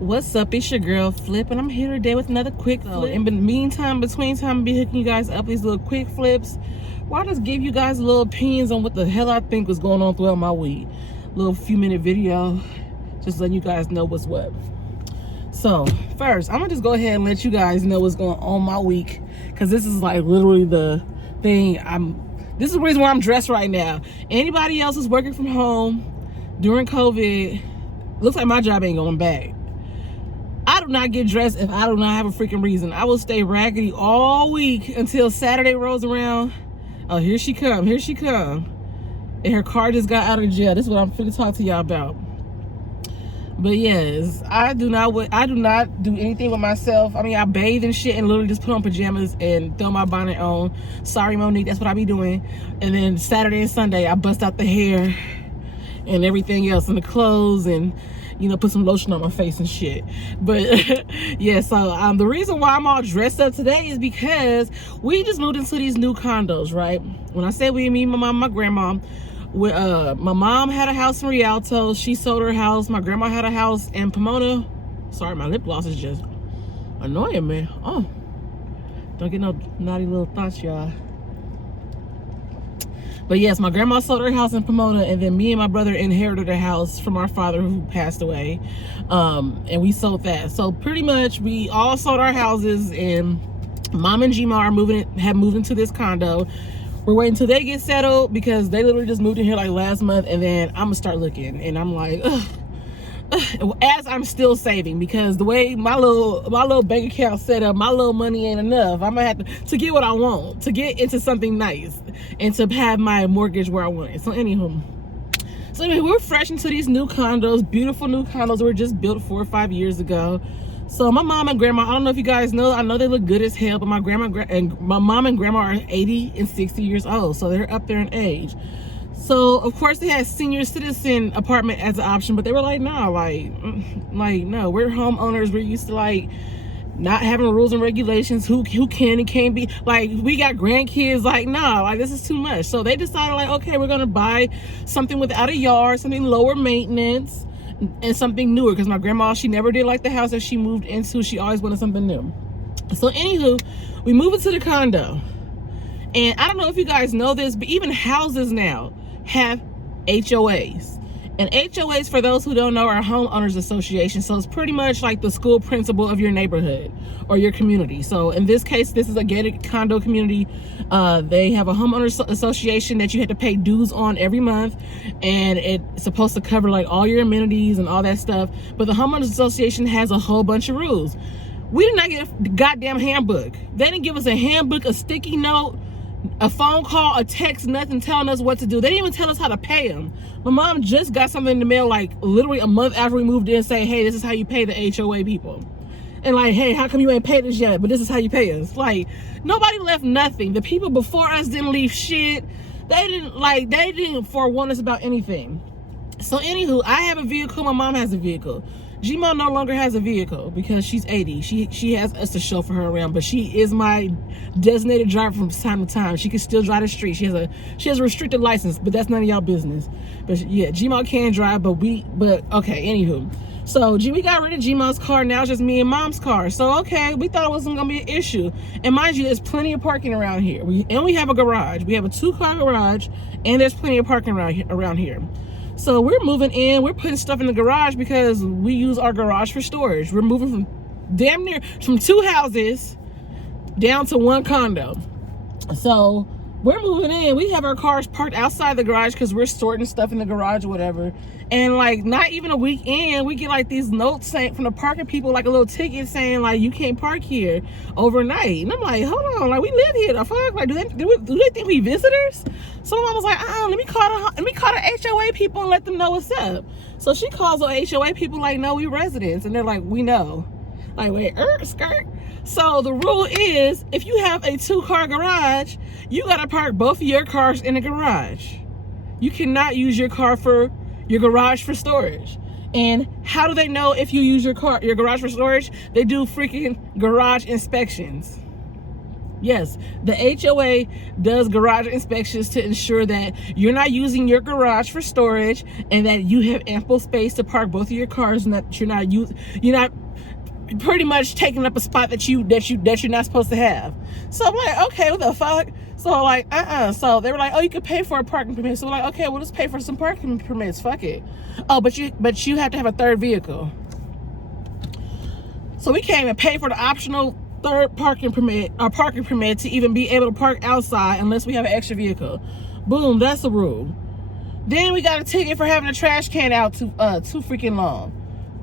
What's up? It's your girl Flip, and I'm here today with another quick flip. In the meantime, between time, I'll be hooking you guys up these little quick flips. Well, I just give you guys little opinions on what the hell I think was going on throughout my week. Little few-minute video, just letting you guys know what's what. So first, I'm gonna just go ahead and let you guys know what's going on my week, because this is like literally the thing. This is the reason why I'm dressed right now. Anybody else is working from home during COVID, looks like my job ain't going back. I do not get dressed if I do not have a freaking reason. I will stay raggedy all week until Saturday rolls around. Oh, here she come, here she come. And her car just got out of jail. This is what I'm finna talk to y'all about. But yes, I do not do anything with myself. I mean, I bathe and shit and literally just put on pajamas and throw my bonnet on. Sorry, Monique, that's what I be doing. And then Saturday and Sunday, I bust out the hair and everything else and the clothes and, you know, put some lotion on my face and shit. But yeah, so the reason why I'm all dressed up today is because we just moved into these new condos, right? When I say we, me, my mom, my grandma, my mom had a house in Rialto. She sold her house. My grandma had a house in Pomona. Sorry, my lip gloss is just annoying me. Oh, don't get no naughty little thoughts, y'all. But yes, my grandma sold her house in Pomona, and then me and my brother inherited a house from our father who passed away, and we sold that. So pretty much we all sold our houses, and Mom and Gma have moved into this condo. We're waiting until they get settled because they literally just moved in here like last month, and then I'm gonna start looking, and I'm like, ugh. As I'm still saving, because the way my little bank account set up, my little money ain't enough. I'm gonna have to get what I want, to get into something nice, and to have my mortgage where I want it. So anywho, we're fresh into these new condos, beautiful new condos that were just built 4 or 5 years ago. So my mom and grandma, I don't know if you guys know, I know they look good as hell, but my mom and grandma are 80 and 60 years old, so they're up there in age. So of course they had senior citizen apartment as an option, but they were like, no, like no, we're homeowners. We're used to like not having rules and regulations, who can and can't be, like, we got grandkids, like, nah, like this is too much. So they decided, like, okay, we're gonna buy something without a yard, something lower maintenance, and something newer, because my grandma, she never did like the house that she moved into. She always wanted something new. So anywho, we move into the condo, and I don't know if you guys know this, but even houses now have HOAs. And HOAs, for those who don't know, are homeowners association. So it's pretty much like the school principal of your neighborhood or your community. So in this case, this is a gated condo community. They have a homeowners association that you have to pay dues on every month, and it's supposed to cover like all your amenities and all that stuff. But the homeowners association has a whole bunch of rules. We did not get a goddamn handbook. They didn't give us a handbook, a sticky note, a phone call, a text, nothing telling us what to do. They didn't even tell us how to pay them. My mom just got something in the mail like literally a month after we moved in, saying, hey, this is how you pay the HOA people. And like, hey, how come you ain't paid us yet? But this is how you pay us. Like, nobody left nothing. The people before us didn't leave shit. They didn't forewarn us about anything. So anywho, I have a vehicle, my mom has a vehicle. Gma no longer has a vehicle because she's 80. She has us to chauffeur her around, but she is my designated driver from time to time. She can still drive the street. She has a restricted license, but that's none of y'all business. But yeah, Gma can drive, but okay, anywho. So we got rid of Gma's car. Now it's just me and Mom's car. So okay, we thought it wasn't gonna be an issue. And mind you, there's plenty of parking around here. We have a garage. We have a 2-car garage, and there's plenty of parking around here. So we're moving in, we're putting stuff in the garage because we use our garage for storage. We're moving from damn near from 2 houses down to 1 condo. So we're moving in, we have our cars parked outside the garage because we're sorting stuff in the garage or whatever. And like not even a week in, we get like these notes saying from the parking people, like a little ticket saying like, you can't park here overnight. And I'm like, hold on, like we live here, the fuck? Like do they think we visitors? So my mom was like, let me call the HOA people and let them know what's up. So she calls the HOA people like, no, we residents. And they're like, we know. Like, wait, skirt. So the rule is, if you have a 2-car garage, you gotta park both of your cars in the garage. You cannot use your garage for storage. And how do they know if you use your garage for storage? They do freaking garage inspections. Yes, the HOA does garage inspections to ensure that you're not using your garage for storage and that you have ample space to park both of your cars, and that you're not pretty much taking up a spot that you're not supposed to have. So I'm like, okay, what the fuck? So like, So they were like, oh, you could pay for a parking permit. So we're like, okay, we'll just pay for some parking permits. Fuck it. Oh, but you have to have a third vehicle. So we came and paid for the optional third parking permit to even be able to park outside unless we have an extra vehicle. Boom, that's the rule. Then we got a ticket for having a trash can out too freaking long.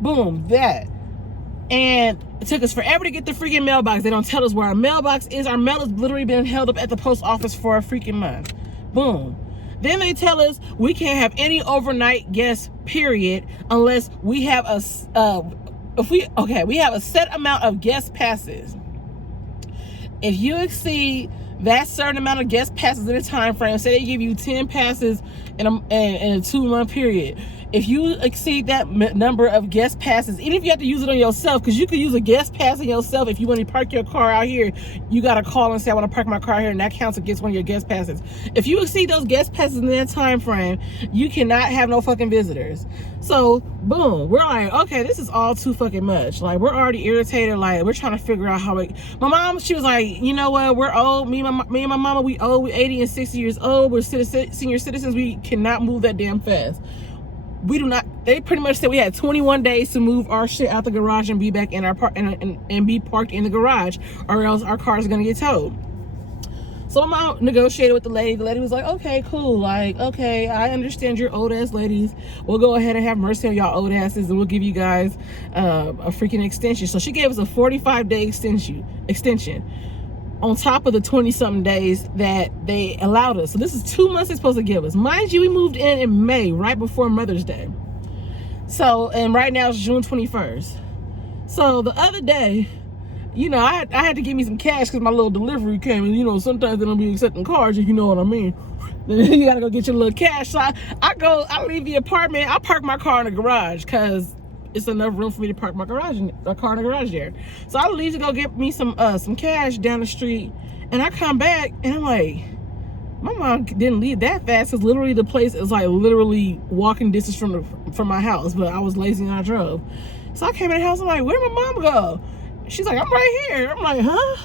Boom, that. And it took us forever to get the freaking mailbox. They don't tell us where our mailbox is. Our mail has literally been held up at the post office for a freaking month. Boom. Then they tell us we can't have any overnight guests, period, unless we have we have a set amount of guest passes. If you exceed that certain amount of guest passes in a time frame, say they give you 10 passes in a 2-month period. If you exceed that number of guest passes, even if you have to use it on yourself, because you could use a guest pass on yourself. If you want to park your car out here, you got to call and say, I want to park my car here, and that counts against one of your guest passes. If you exceed those guest passes in that time frame, you cannot have no fucking visitors. So boom, we're like, okay, this is all too fucking much. Like, we're already irritated. Like, we're trying to figure out how my mom, she was like, you know what, we're old. Me and my mama, we old. We're 80 and 60 years old. We're senior citizens. We cannot move that damn fast. We do not. They pretty much said we had 21 days to move our shit out the garage and be back in our and be parked in the garage, or else our car is gonna get towed. So my mom negotiated with the lady. The lady was like, okay, cool. Like, okay, I understand you're old ass ladies. We'll go ahead and have mercy on y'all old asses, and we'll give you guys a freaking extension. So she gave us a 45-day extension on top of the 20-something days that they allowed us. So this is 2 months they're supposed to give us. Mind you, we moved in May, right before Mother's Day. So, and right now it's June 21st. So the other day, you know, I had to give me some cash because my little delivery came, and you know, sometimes they don't be accepting cards, if you know what I mean. Then you gotta go get your little cash. So I leave the apartment, I park my car in the garage because it's enough room for me to park my car in the garage there. So I leave to go get me some cash down the street, and I come back and I'm like, my mom didn't leave that fast, because literally the place is like literally walking distance from my house, but I was lazy and I drove. So I came in the house, I'm like, where'd my mom go? She's like, I'm right here. I'm like, huh?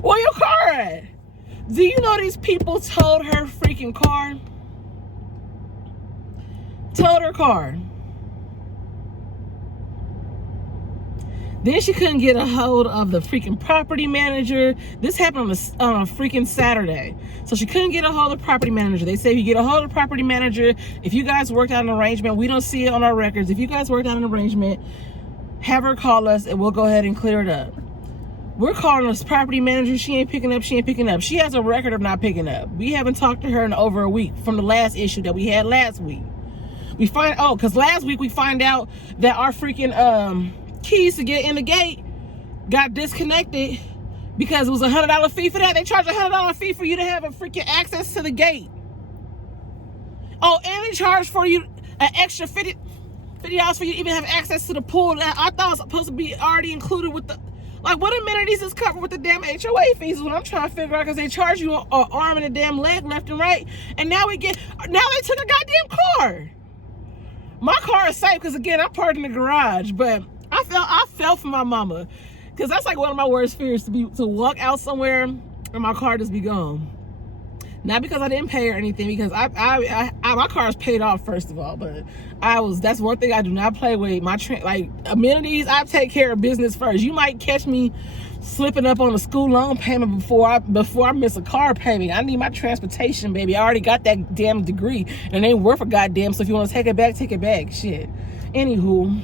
Where your car at? Do you know these people towed her freaking car? Towed her car. Then she couldn't get a hold of the freaking property manager. This happened on a freaking Saturday. So she couldn't get a hold of the property manager. They say if you get a hold of the property manager, if you guys worked out an arrangement, we don't see it on our records. If you guys worked out an arrangement, have her call us and we'll go ahead and clear it up. We're calling this property manager. She ain't picking up. She has a record of not picking up. We haven't talked to her in over a week from the last issue that we had last week. Because last week we find out that our freaking keys to get in the gate got disconnected because it was $100 fee for that. They charge $100 fee for you to have a freaking access to the gate. Oh, and they charge for you an extra $50 for you to even have access to the pool that I thought was supposed to be already included with the, like, what amenities is covered with the damn HOA fees is what I'm trying to figure out, because they charge you an arm and a damn leg left and right, and now they took a goddamn car. My car is safe because, again, I'm parked in the garage, but I felt for my mama, because that's like one of my worst fears, to walk out somewhere and my car just be gone. Not because I didn't pay or anything, because my car is paid off, first of all, but that's one thing I do not play with. Like amenities, I take care of business first. You might catch me slipping up on a school loan payment before I miss a car payment. I need my transportation, baby. I already got that damn degree and it ain't worth a goddamn, so if you want to take it back, take it back. Shit. Anywho,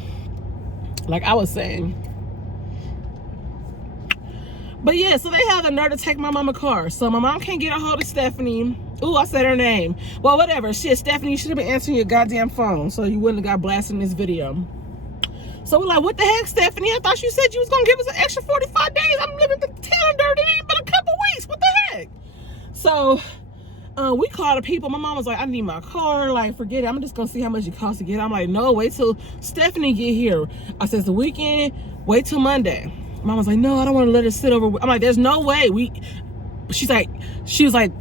like I was saying. But yeah, so they have the nerve to take my mama's car. So my mom can't get a hold of Stephanie. Ooh, I said her name. Well, whatever. Shit, Stephanie, you should have been answering your goddamn phone so you wouldn't have got blasted in this video. So we're like, what the heck, Stephanie? I thought you said you was going to give us an extra 45 days. I'm living the town dirty. It ain't been a couple weeks. What the heck? So we called the people. My mom was like, I need my car. Like, forget it. I'm just going to see how much it costs to get it. I'm like, no, wait till Stephanie get here. I said, it's the weekend. Wait till Monday. Mom was like, no, I don't want to let it sit over. I'm like, there's no way. she was like,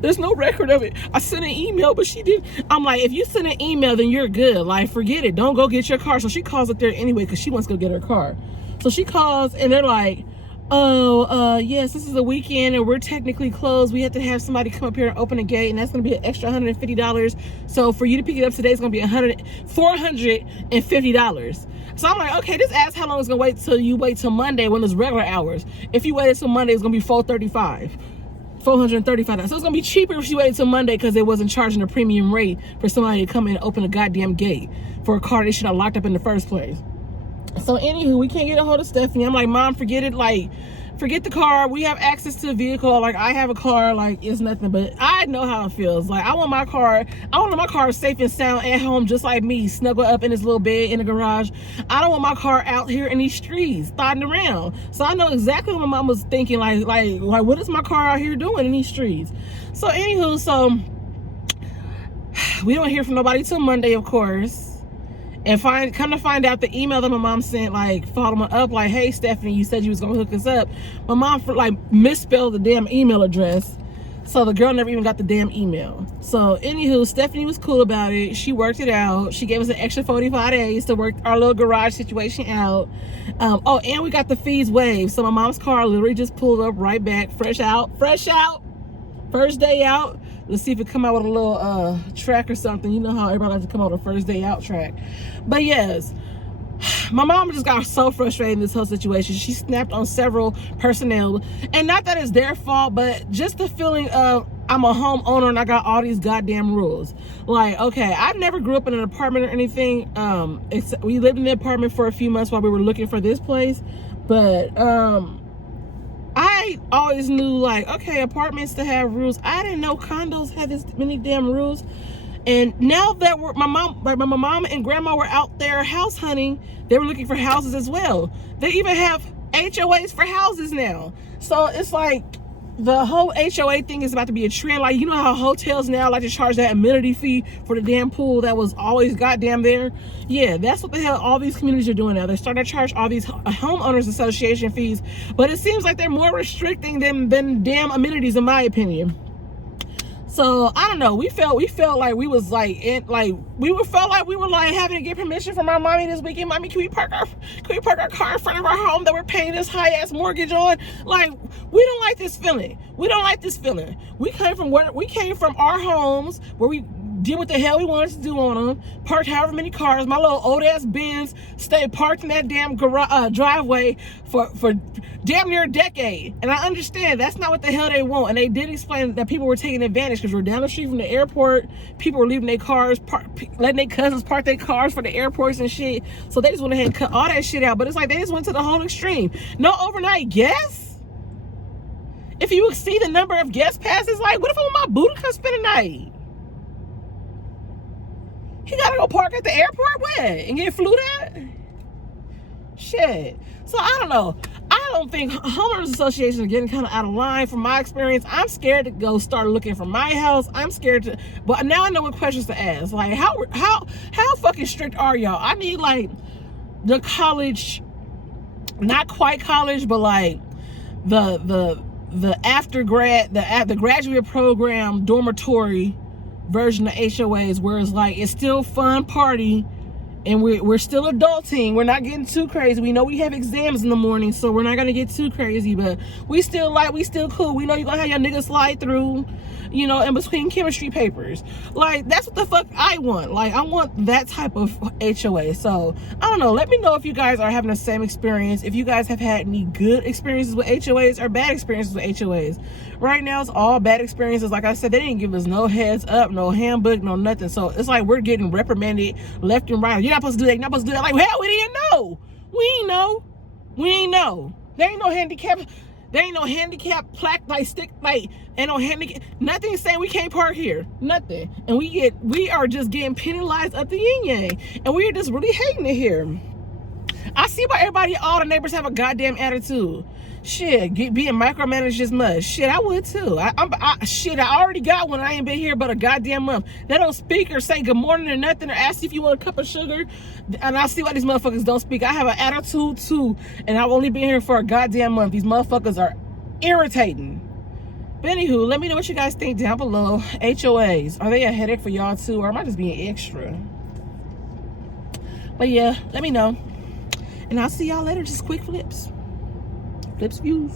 there's no record of it. I sent an email, but she didn't. I'm like, if you send an email, then you're good. Like, forget it. Don't go get your car. So she calls up there anyway because she wants to go get her car. So she calls and they're like, oh, yes, this is a weekend and we're technically closed. We have to have somebody come up here and open a gate, and that's going to be an extra $150. So for you to pick it up today, it's going to be $450. So I'm like, okay, just ask how long it's going to wait till you wait till Monday when it's regular hours. If you waited till Monday, it's going to be $435. So it's going to be cheaper if she waited till Monday because they wasn't charging a premium rate for somebody to come in and open a goddamn gate for a car they should have locked up in the first place. So anywho, we can't get a hold of Stephanie. I'm like, Mom, forget it. Like, forget the car. We have access to the vehicle. Like, I have a car. Like, it's nothing. But I know how it feels. Like, I want my car safe and sound at home, just like me, snuggle up in this little bed in the garage. I don't want my car out here in these streets, thotting around. So I know exactly what my mom was thinking. Like, what is my car out here doing in these streets? So anywho, so we don't hear from nobody till Monday, of course. And come to find out, the email that my mom sent, like, followed me up, like, hey, Stephanie, you said you was gonna hook us up. My mom, misspelled the damn email address. So the girl never even got the damn email. So, anywho, Stephanie was cool about it. She worked it out. She gave us an extra 45 days to work our little garage situation out. Oh, and we got the fees waived. So my mom's car literally just pulled up right back, fresh out. First day out. Let's see if it come out with a little track or something. You know how everybody likes to come out with a first day out track. But yes, my mom just got so frustrated in this whole situation. She snapped on several personnel. And not that it's their fault, but just the feeling of, I'm a homeowner and I got all these goddamn rules. Like, okay, I've never grew up in an apartment or anything. We lived in the apartment for a few months while we were looking for this place. But I always knew, like, okay, apartments to have rules. I didn't know condos had this many damn rules. And now that my mom and grandma were out there house hunting, they were looking for houses as well. They even have HOAs for houses now. So it's like the whole HOA thing is about to be a trend. Like, you know how hotels now like to charge that amenity fee for the damn pool that was always goddamn there? Yeah, that's what the hell all these communities are doing now. They're starting to charge all these homeowners association fees, but it seems like they're more restricting them than damn amenities, in my opinion. So I don't know. We felt like we was like felt like we were like having to get permission from our mommy this weekend. Mommy, can we park our car in front of our home that we're paying this high ass mortgage on? Like, we don't like this feeling. We don't like this feeling. We came from our homes where we did what the hell we wanted to do on them, parked however many cars. My little old ass Benz stayed parked in that damn driveway for damn near a decade. And I understand that's not what the hell they want. And they did explain that people were taking advantage because we're down the street from the airport. People were leaving their cars, letting their cousins park their cars for the airports and shit. So they just went ahead and cut all that shit out. But it's like they just went to the whole extreme. No overnight guests. If you exceed the number of guest passes, like, what if I want my boo to come spend a night? He gotta go park at the airport where? And get flew at? Shit. So I don't know. I don't think homeowners associations are getting kind of out of line from my experience. I'm scared to go start looking for my house. I'm scared to, but now I know what questions to ask. Like, how fucking strict are y'all? I need like the college, not quite college, but like the graduate program dormitory version of HOAs, where it's like it's still fun party and we're still adulting. We're not getting too crazy. We know we have exams in the morning, so we're not gonna get too crazy, but we still cool. We know you're gonna have your niggas slide through, you know, in between chemistry papers. Like, that's what the fuck I want. Like, I want that type of HOA. So I don't know, let me know if you guys are having the same experience, if you guys have had any good experiences with HOAs or bad experiences with HOAs. Right now it's all bad experiences. Like I said, they didn't give us no heads up, no handbook, no nothing. So it's like we're getting reprimanded left and right. You're not supposed to do that, you're not supposed to do that. Like, hell, we didn't know. We ain't know. There ain't no handicap plaque, like stick, like, ain't no handicap, nothing saying we can't park here, nothing. And we are just getting penalized up the yin yang, and we are just really hating it here. I see why all the neighbors have a goddamn attitude. Shit, being micromanaged as much. Shit, I would too. I already got one. I ain't been here but a goddamn month. They don't speak or say good morning or nothing or ask if you want a cup of sugar. And I see why these motherfuckers don't speak. I have an attitude too, and I've only been here for a goddamn month. These motherfuckers are irritating. But anywho, let me know what you guys think down below. HOAs, are they a headache for y'all too, or am I just being extra? But yeah, let me know. And I'll see y'all later. Just quick flips. Flips views.